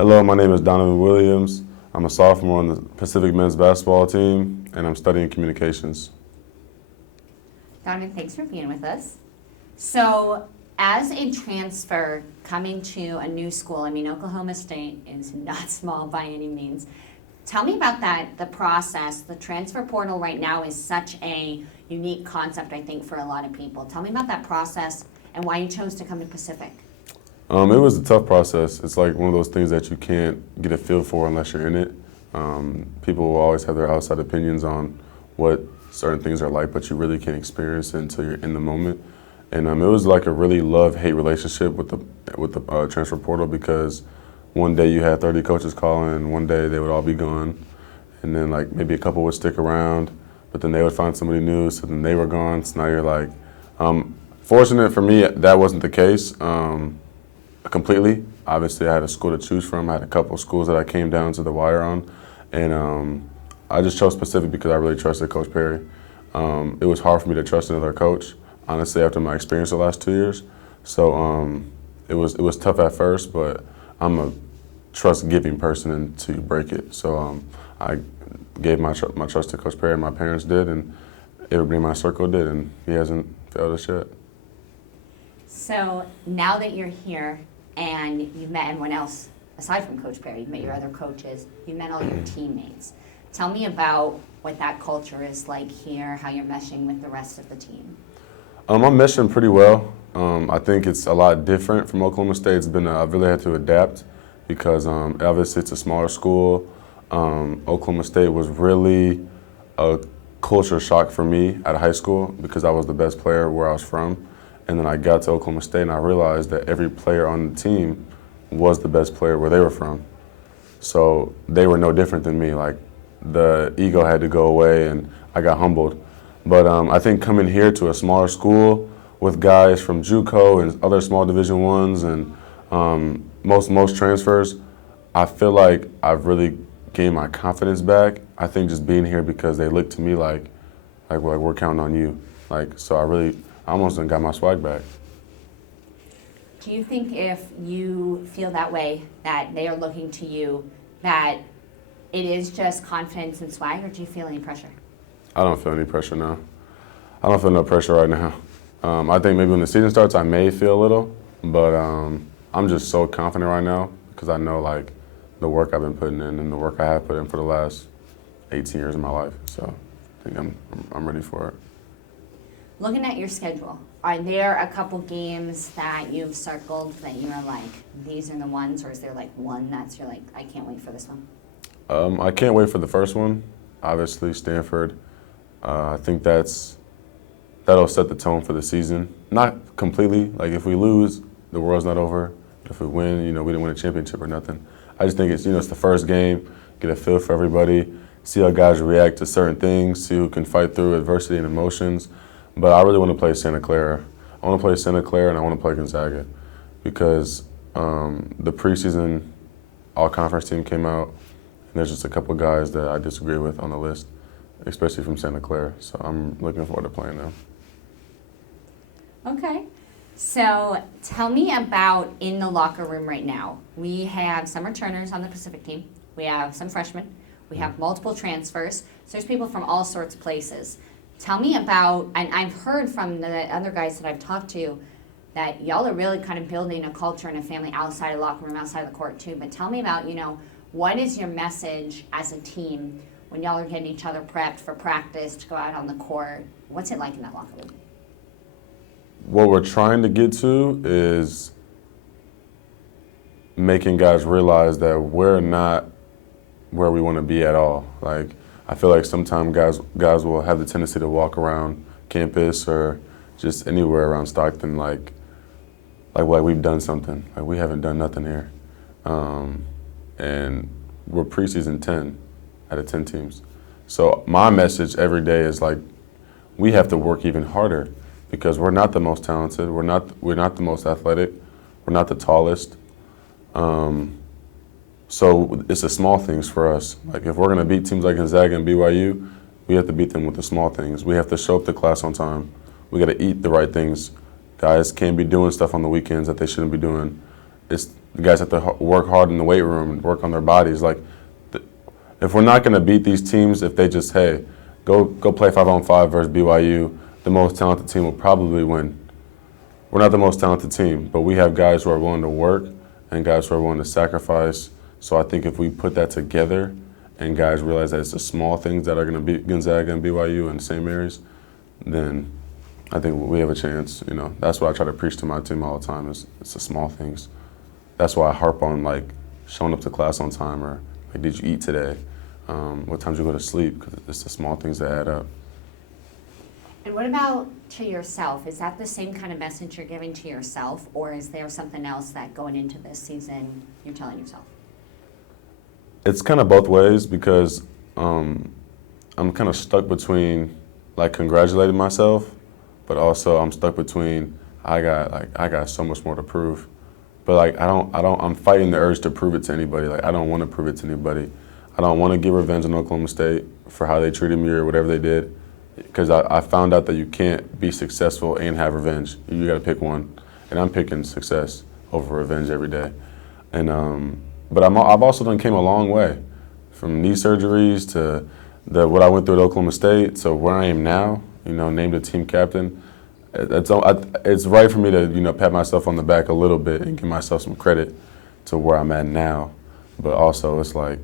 Hello, my name is Donovan Williams. I'm a sophomore on the Pacific men's basketball team, and I'm studying communications. Donovan, thanks for being with us. So, as a transfer coming to a new school, I mean, Oklahoma State is not small by any means. Tell me about that, the process. The transfer portal right now is such a unique concept, I think, for a lot of people. Tell me about that process and why you chose to come to Pacific. It was a tough process. It's like one of those things that you can't get a feel for unless you're in it. People will always have their outside opinions on what certain things are like, but you really can't experience it until you're in the moment. And it was like a really love-hate relationship with the transfer portal, because one day you had 30 coaches calling, and one day they would all be gone, and then like maybe a couple would stick around, but then they would find somebody new, so then they were gone. So now you're like, fortunate for me, that wasn't the case completely. Obviously, I had a school to choose from. I had a couple of schools that I came down to the wire on, and I just chose Pacific because I really trusted Coach Perry. It was hard for me to trust another coach, honestly, after my experience the last 2 years. So it was tough at first, but I'm a trust-giving person until you break it. So I gave my trust to Coach Perry, and my parents did, and everybody in my circle did, and he hasn't failed us yet. So now that you're here and you've met everyone else, aside from Coach Perry, you've met your other coaches, you've met all your teammates. Tell me about what that culture is like here, how you're meshing with the rest of the team. I'm meshing pretty well. I think it's a lot different from Oklahoma State. I've really had to adapt because obviously it's a smaller school. Oklahoma State was really a culture shock for me at high school because I was the best player where I was from. And then I got to Oklahoma State and I realized that every player on the team was the best player where they were from. So they were no different than me. Like, the ego had to go away and I got humbled. But I think coming here to a smaller school with guys from JUCO and other small Division I's and most transfers, I feel like I've really gained my confidence back. I think just being here because they look to me like we're counting on you. So I almost done got my swag back. Do you think if you feel that way, that they are looking to you, that it is just confidence and swag, or do you feel any pressure? I don't feel any pressure now. I don't feel no pressure right now. I think maybe when the season starts, I may feel a little, but I'm just so confident right now because I know the work I've been putting in and the work I have put in for the last 18 years of my life. So I think I'm ready for it. Looking at your schedule, are there a couple games that you've circled that you're like, these are the ones, or is there one that's you're like, I can't wait for this one? I can't wait for the first one. Obviously, Stanford. I think that'll set the tone for the season. Not completely. If we lose, the world's not over. If we win, we didn't win a championship or nothing. I just think it's the first game. Get a feel for everybody. See how guys react to certain things. See who can fight through adversity and emotions. But I really want to play Santa Clara. I want to play Santa Clara and I want to play Gonzaga because the preseason all-conference team came out, and there's just a couple guys that I disagree with on the list, especially from Santa Clara. So I'm looking forward to playing them. Okay. So tell me about in the locker room right now. We have some returners on the Pacific team. We have some freshmen. We have multiple transfers. So there's people from all sorts of places. Tell me about, and I've heard from the other guys that I've talked to, that y'all are really kind of building a culture and a family outside of the locker room, outside of the court too. But tell me about, what is your message as a team when y'all are getting each other prepped for practice to go out on the court? What's it like in that locker room? What we're trying to get to is making guys realize that we're not where we want to be at all. I feel like sometimes guys will have the tendency to walk around campus or just anywhere around Stockton like we've done something. We haven't done nothing here. And we're preseason 10 out of 10 teams. So my message every day is we have to work even harder because we're not the most talented. We're not the most athletic. We're not the tallest. So it's the small things for us. If we're going to beat teams like Gonzaga and BYU, we have to beat them with the small things. We have to show up to class on time. We got to eat the right things. Guys can't be doing stuff on the weekends that they shouldn't be doing. The guys have to work hard in the weight room and work on their bodies. Like, if we're not going to beat these teams, if they just, hey, go play 5-on-5 versus BYU, the most talented team will probably win. We're not the most talented team, but we have guys who are willing to work and guys who are willing to sacrifice. So I think if we put that together and guys realize that it's the small things that are going to beat Gonzaga and BYU in the same areas, then I think we have a chance. You know, that's what I try to preach to my team all the time is it's the small things. That's why I harp on like showing up to class on time or like, did you eat today? What time did you go to sleep? Because it's the small things that add up. And what about to yourself? Is that the same kind of message you're giving to yourself, or is there something else that going into this season you're telling yourself? It's kind of both ways because I'm kind of stuck between like congratulating myself, but also I'm stuck between I got so much more to prove. But like I'm fighting the urge to prove it to anybody. Like I don't want to prove it to anybody. I don't want to get revenge on Oklahoma State for how they treated me or whatever they did, because I found out that you can't be successful and have revenge. You got to pick one, and I'm picking success over revenge every day. And but I've also came a long way, from knee surgeries to what I went through at Oklahoma State to where I am now. You know, named a team captain. It's right for me to pat myself on the back a little bit and give myself some credit to where I'm at now. But also, it's like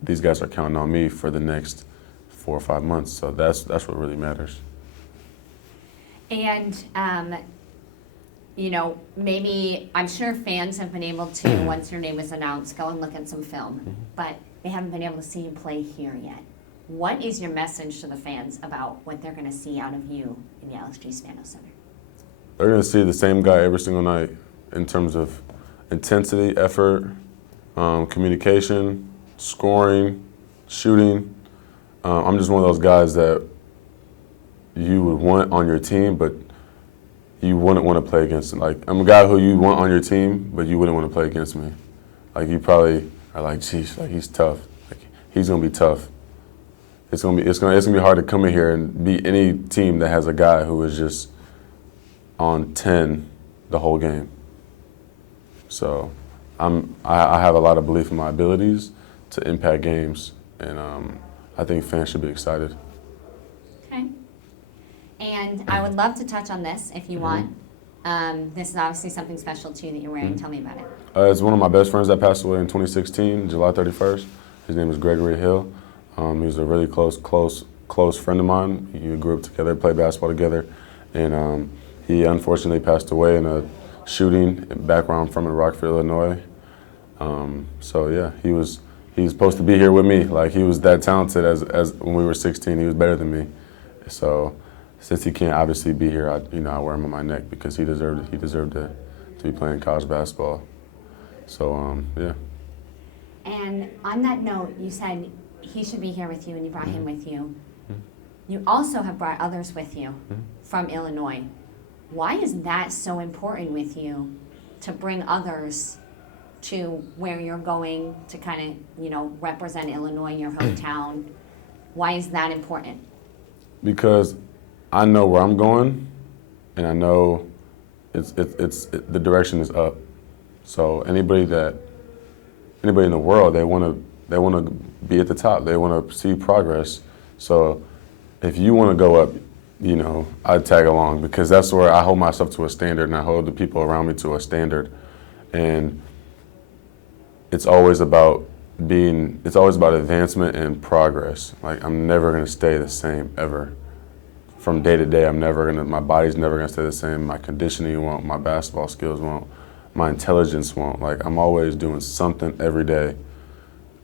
these guys are counting on me for the next 4 or 5 months. So that's what really matters. And maybe I'm sure fans have been able to, once your name was announced, go and look at some film, but they haven't been able to see you play here yet. What is your message to the fans about what they're going to see out of you in the LSG Spano Center? They're going to see the same guy every single night in terms of intensity, effort, communication, scoring, shooting. I'm just one of those guys that you would want on your team, but you wouldn't want to play against him. Like, I'm a guy who you want on your team, but you wouldn't want to play against me. Like, you probably are like, geez, like he's tough. Like, he's gonna be tough. It's gonna be hard to come in here and beat any team that has a guy who is just on 10 the whole game. So I have a lot of belief in my abilities to impact games, and I think fans should be excited. Okay. And I would love to touch on this if you want. This is obviously something special to you that you're wearing. Tell me about it. It's one of my best friends that passed away in 2016, July 31st. His name is Gregory Hill. He was a really close friend of mine. We grew up together, played basketball together, and he unfortunately passed away in a shooting back where I'm from in Rockford, Illinois. So yeah, he was supposed to be here with me. Like, he was that talented as when we were 16. He was better than me. So since he can't obviously be here, I wear him on my neck because he deserved it. He deserved to be playing college basketball. So yeah. And on that note, you said he should be here with you, and you brought him with you. You also have brought others with you from Illinois. Why is that so important with you, to bring others to where you're going to kind of, represent Illinois, your hometown? Why is that important? Because I know where I'm going, and I know the direction is up. So anybody in the world, they want to be at the top. They want to see progress. So if you want to go up, I'd tag along, because that's where I hold myself to a standard, and I hold the people around me to a standard. And it's always about advancement and progress. Like, I'm never going to stay the same ever. From day to day, my body's never going to stay the same. My conditioning won't, my basketball skills won't, my intelligence won't. Like, I'm always doing something every day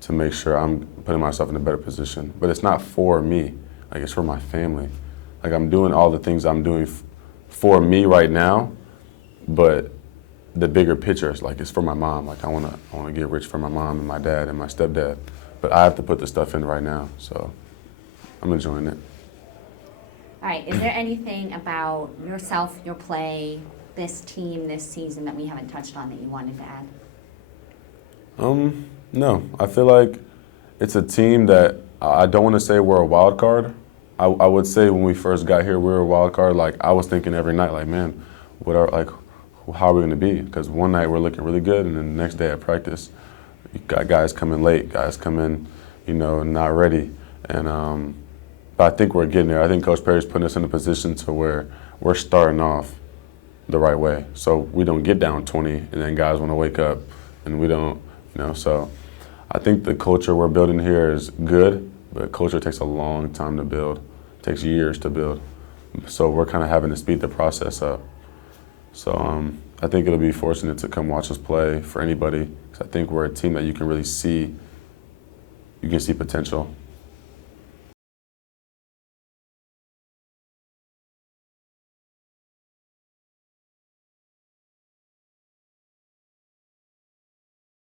to make sure I'm putting myself in a better position. But it's not for me. Like, it's for my family. Like, I'm doing all the things I'm doing for me right now, but the bigger picture is like, it's for my mom. Like, I want to get rich for my mom and my dad and my stepdad. But I have to put the stuff in right now, so I'm enjoying it. All right, is there anything about yourself, your play, this team, this season that we haven't touched on that you wanted to add? No. I feel like it's a team that I don't want to say we're a wild card. I would say when we first got here, we were a wild card. Like, I was thinking every night, like, man, how are we going to be? Because one night we're looking really good, and then the next day at practice, you got guys coming late, guys come in, not ready. And but I think we're getting there. I think Coach Perry's putting us in a position to where we're starting off the right way, so we don't get down 20, and then guys want to wake up, and we don't, So I think the culture we're building here is good, but culture takes a long time to build. It takes years to build. So we're kind of having to speed the process up. So I think it'll be fortunate to come watch us play for anybody, because I think we're a team that you can see potential.